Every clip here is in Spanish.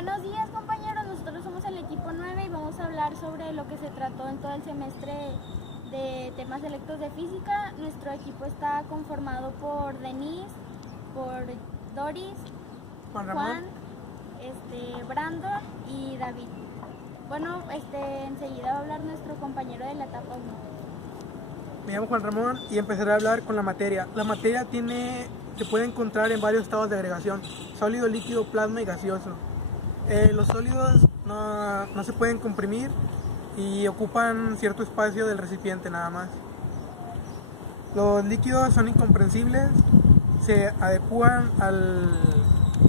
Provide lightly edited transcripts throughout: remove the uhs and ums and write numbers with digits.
Buenos días, compañeros. Nosotros somos el equipo 9 y vamos a hablar sobre lo que se trató en todo el semestre de temas selectos de física. Nuestro equipo está conformado por Denise, por Doris, Juan, Brandon y David. Bueno, enseguida va a hablar nuestro compañero de la etapa 1. Me llamo Juan Ramón y empezaré a hablar con la materia. La materia se puede encontrar en varios estados de agregación: sólido, líquido, plasma y gaseoso. Los sólidos no se pueden comprimir y ocupan cierto espacio del recipiente nada más. Los líquidos son incomprensibles, se adecúan al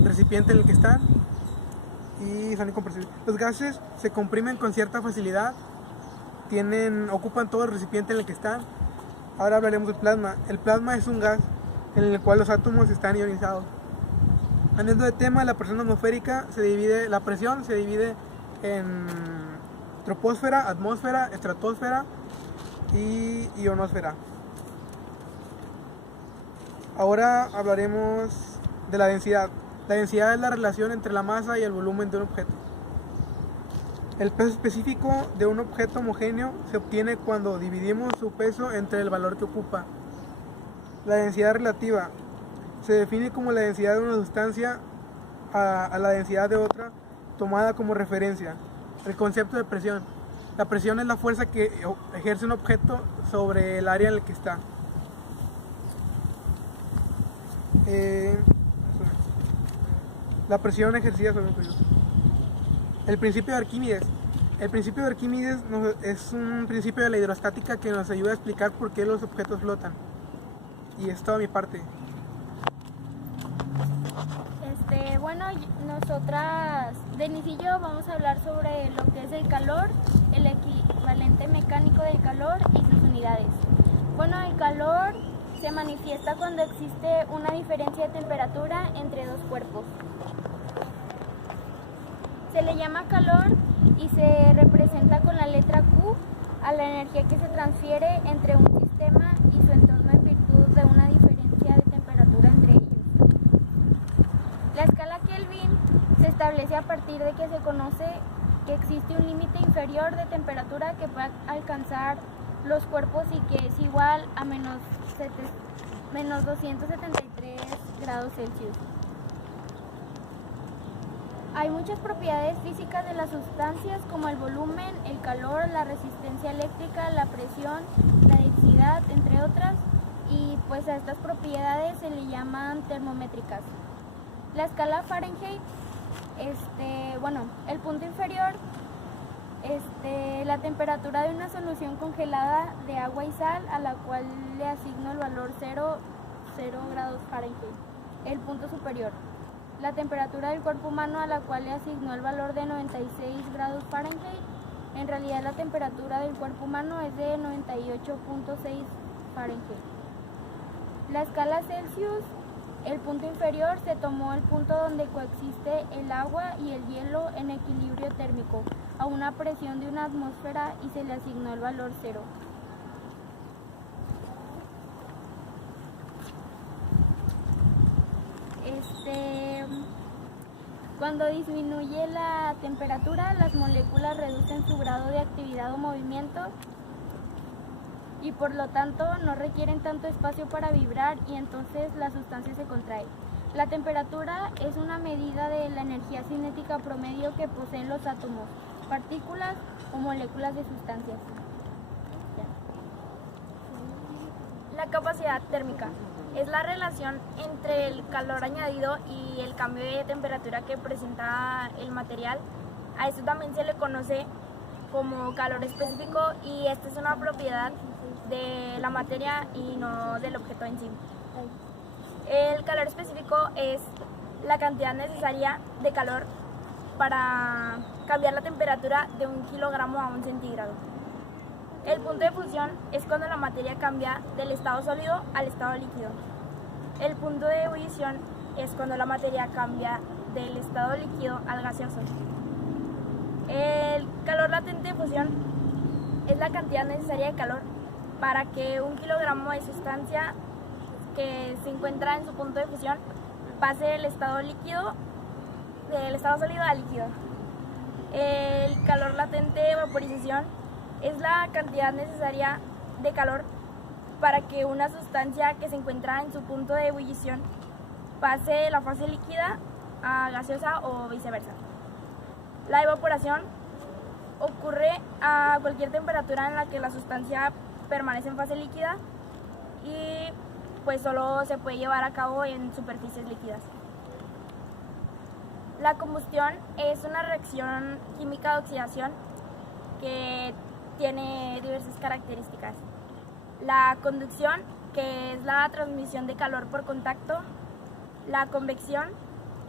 recipiente en el que están y son incomprensibles. Los gases se comprimen con cierta facilidad, ocupan todo el recipiente en el que están. Ahora hablaremos del plasma. El plasma es un gas en el cual los átomos están ionizados. Cambiando de tema, la presión atmosférica la presión se divide en troposfera, atmósfera, estratosfera y ionosfera. Ahora hablaremos de la densidad. La densidad es la relación entre la masa y el volumen de un objeto. El peso específico de un objeto homogéneo se obtiene cuando dividimos su peso entre el valor que ocupa. La densidad relativa se define como la densidad de una sustancia a la densidad de otra, tomada como referencia. El concepto de presión. La presión es la fuerza que ejerce un objeto sobre el área en el que está. La presión ejercida sobre un objeto. El principio de Arquímedes. El principio de Arquímedes es un principio de la hidrostática que nos ayuda a explicar por qué los objetos flotan. Y es toda mi parte. Bueno, nosotras, Denise y yo, vamos a hablar sobre lo que es el calor, el equivalente mecánico del calor y sus unidades. Bueno, el calor se manifiesta cuando existe una diferencia de temperatura entre dos cuerpos. Se le llama calor y se representa con la letra Q a la energía que se transfiere entre un sistema y su entorno en virtud de una diferencia de temperatura entre ellos. La escala Kelvin se establece a partir de que se conoce que existe un límite inferior de temperatura que puede alcanzar los cuerpos y que es igual a menos 273 grados Celsius. Hay muchas propiedades físicas de las sustancias como el volumen, el calor, la resistencia eléctrica, la presión, la densidad, entre otras, y pues a estas propiedades se le llaman termométricas. La escala Fahrenheit, el punto inferior, la temperatura de una solución congelada de agua y sal a la cual le asigno el valor 0 grados Fahrenheit. El punto superior, la temperatura del cuerpo humano a la cual le asignó el valor de 96 grados Fahrenheit. En realidad la temperatura del cuerpo humano es de 98.6 Fahrenheit. La escala Celsius, el punto inferior, se tomó el punto donde coexiste el agua y el hielo en equilibrio térmico a una presión de una atmósfera y se le asignó el valor 0. Cuando disminuye la temperatura, las moléculas reducen su grado de actividad o movimiento y por lo tanto no requieren tanto espacio para vibrar y entonces la sustancia se contrae. La temperatura es una medida de la energía cinética promedio que poseen los átomos, partículas o moléculas de sustancias. La capacidad térmica es la relación entre el calor añadido y el cambio de temperatura que presenta el material. A esto también se le conoce como calor específico y esta es una propiedad de la materia y no del objeto en sí. El calor específico es la cantidad necesaria de calor para cambiar la temperatura de 1 kilogramo a 1 centígrado. El punto de fusión es cuando la materia cambia del estado sólido al estado líquido. El punto de ebullición es cuando la materia cambia del estado líquido al gaseoso. El calor latente de fusión es la cantidad necesaria de calor para que 1 kilogramo de sustancia que se encuentra en su punto de fusión pase del estado líquido del estado sólido a líquido. El calor latente de vaporización es la cantidad necesaria de calor para que una sustancia que se encuentra en su punto de ebullición pase de la fase líquida a gaseosa o viceversa. La evaporación ocurre a cualquier temperatura en la que la sustancia permanece en fase líquida y pues solo se puede llevar a cabo en superficies líquidas. La combustión es una reacción química de oxidación que tiene diversas características. La conducción, que es la transmisión de calor por contacto. La convección,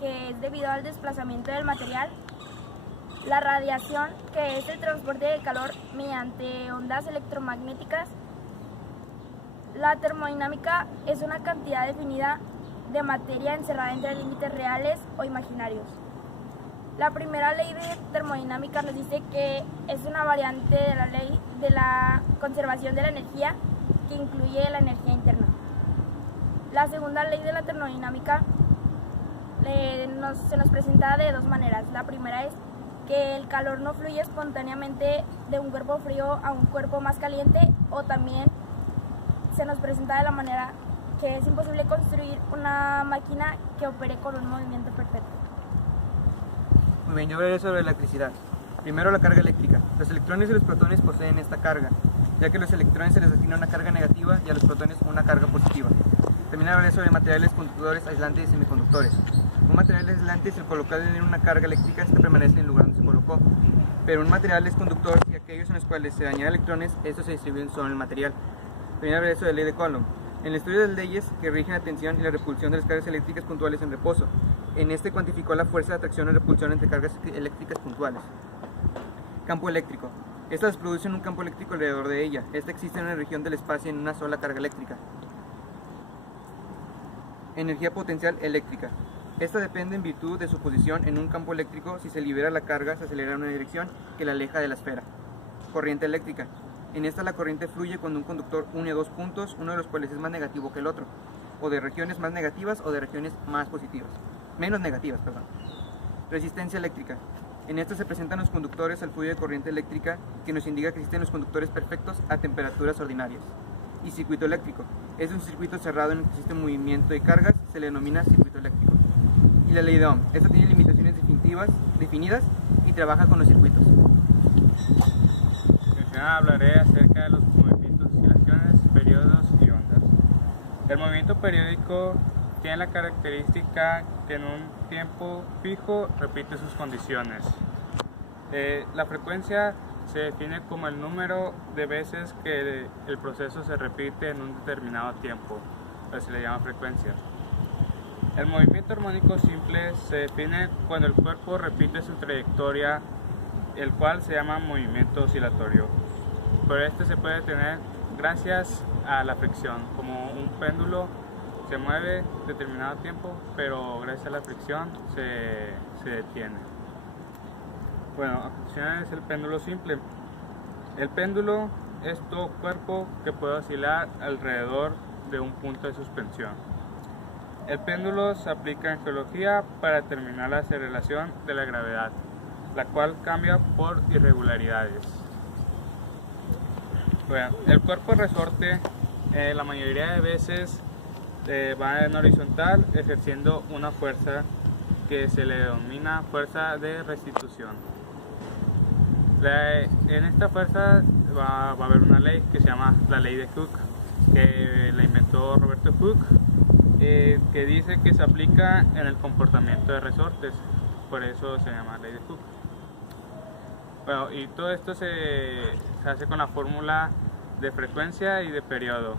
que es debido al desplazamiento del material. La radiación, que es el transporte de calor mediante ondas electromagnéticas. La termodinámica es una cantidad definida de materia encerrada entre límites reales o imaginarios. La primera ley de termodinámica nos dice que es una variante de la ley de la conservación de la energía que incluye la energía interna. La segunda ley de la termodinámica se nos presenta de dos maneras. La primera es que el calor no fluye espontáneamente de un cuerpo frío a un cuerpo más caliente, o también se nos presenta de la manera que es imposible construir una máquina que opere con un movimiento perfecto. Muy bien, yo veré sobre la electricidad. Primero, la carga eléctrica. Los electrones y los protones poseen esta carga, ya que a los electrones se les asigna una carga negativa y a los protones una carga positiva. También hablaré sobre materiales conductores, aislantes y semiconductores. Un material aislante, si al colocarle en una carga eléctrica, este permanece en el lugar donde se colocó. Pero un material es conductor y aquellos en los cuales se dañan electrones, estos se distribuyen solo en el material. También hablaré sobre la ley de Coulomb. En el estudio de las leyes que rigen la tensión y la repulsión de las cargas eléctricas puntuales en reposo. En este cuantificó la fuerza de atracción o repulsión entre cargas eléctricas puntuales. Campo eléctrico. Estas producen un campo eléctrico alrededor de ella. Esta existe en una región del espacio en una sola carga eléctrica. Energía potencial eléctrica. Esta depende en virtud de su posición en un campo eléctrico. Si se libera la carga, se acelera en una dirección que la aleja de la esfera. Corriente eléctrica. En esta la corriente fluye cuando un conductor une dos puntos, uno de los cuales es más negativo que el otro, o de regiones más negativas o de regiones más positivas, menos negativas, perdón. Resistencia eléctrica. En esta se presentan los conductores al flujo de corriente eléctrica, que nos indica que existen los conductores perfectos a temperaturas ordinarias. Y circuito eléctrico. Es un circuito cerrado en el que existe un movimiento de cargas, se le denomina circuito eléctrico. Y la ley de Ohm. Esta tiene limitaciones definidas y trabaja con los circuitos. Hablaré acerca de los movimientos, oscilaciones, periodos y ondas. El movimiento periódico tiene la característica que en un tiempo fijo repite sus condiciones. La frecuencia se define como el número de veces que el proceso se repite en un determinado tiempo, se le llama frecuencia. El movimiento armónico simple se define cuando el cuerpo repite su trayectoria, el cual se llama movimiento oscilatorio. Pero este se puede tener gracias a la fricción, como un péndulo se mueve determinado tiempo, pero gracias a la fricción se detiene. Bueno, a continuación es el péndulo simple. El péndulo es todo cuerpo que puede oscilar alrededor de un punto de suspensión. El péndulo se aplica en geología para determinar la aceleración de la gravedad, la cual cambia por irregularidades. Bueno, el cuerpo resorte la mayoría de veces va en horizontal, ejerciendo una fuerza que se le denomina fuerza de restitución. En esta fuerza va a haber una ley que se llama la ley de Hooke, que la inventó Roberto Hooke, que dice que se aplica en el comportamiento de resortes, por eso se llama ley de Hooke. Bueno, y todo esto se hace con la fórmula de frecuencia y de periodo,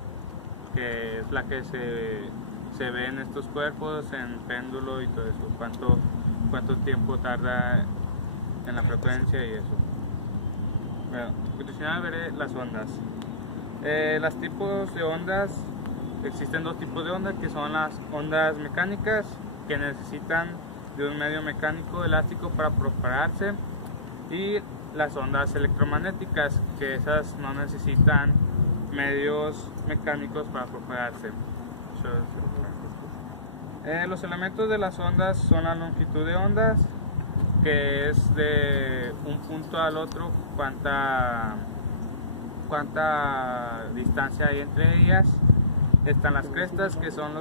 que es la que se ve en estos cuerpos, en péndulo y todo eso, cuánto tiempo tarda en la frecuencia y eso. Bueno, a continuación veré las ondas. Los tipos de ondas, existen dos tipos de ondas, que son las ondas mecánicas, que necesitan de un medio mecánico elástico para propagarse, y las ondas electromagnéticas, que esas no necesitan medios mecánicos para propagarse. Los elementos de las ondas son la longitud de ondas, que es de un punto al otro, cuánta distancia hay entre ellas. Están las crestas, que son los